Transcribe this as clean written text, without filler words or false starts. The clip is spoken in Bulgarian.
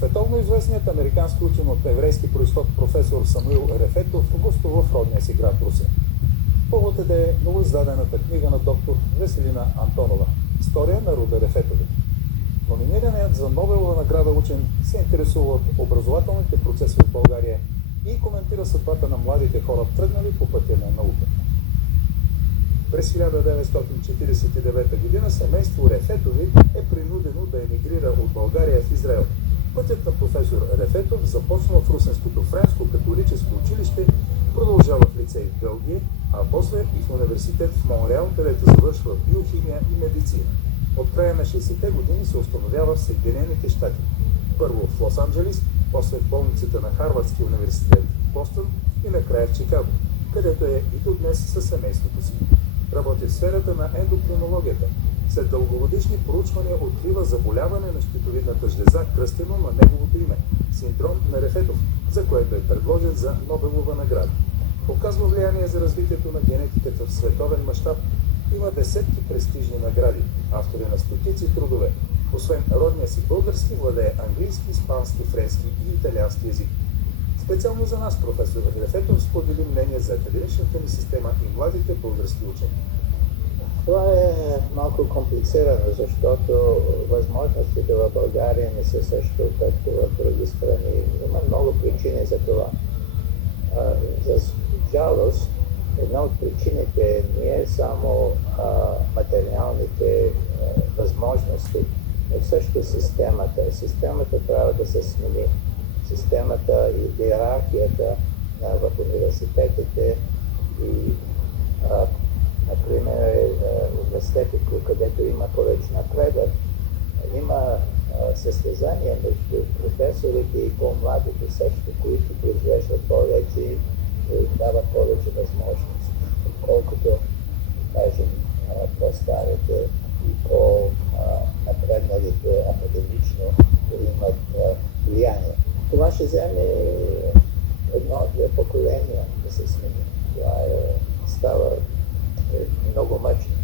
Световно известният американски учен от еврейски произход професор Самуил Ерефетов гостува в родния си град Русе. Повод е да е новоиздадената книга на доктор Веселина Антонова «История на Руда Ерефетови». Номинираният за Нобелова награда учен се интересува от образователните процеси в България и коментира съдбата на младите хора, тръгнали по пътя на науката. През 1949 г. семейство Ерефетови е принудено да емигрира от България в Израел. Пътят на професор Ерефетов започва в Русенското френско католическо училище, продължава в лицей в Белгия, а после и в университет в Монреал, където завършва биохимия и медицина. От края на 60-те години се установява в Съединените щати. Първо в Лос-Анджелис, после в болницата на Харвардския университет в Бостон и накрая в Чикаго, където е и до днес със семейството си. Работи в сферата на ендокринологията. След дългогодишни проучвания открива заболяване на щитовидната жлеза, кръстено на неговото име – синдром на Ерефетов, за което е предложен за Нобелова награда. Оказва влияние за развитието на генетиката в световен мащаб. Има десетки престижни награди, автори на стотици трудове. Освен родния си български, владее английски, испански, френски и италиански език. Специално за нас професор Ерефетов сподели мнение за академичната ни система и младите български учени. Това е малко комплицирано, защото възможностите в България не са също както в други страни. Има много причини за това. За жалост, една от причините не е само материалните възможности, но също системата. Системата трябва да се смени. Системата и иерархията в университетите и например, университети, където има повече напредък, има състезания между професорите и по-младите също, които произвеждат повече и дават повече възможности, отколкото, кажем, по-старите и по-напредналите академично имат влияние. Това ще вземе едно-две поколения да се смени. Това става много мъчно.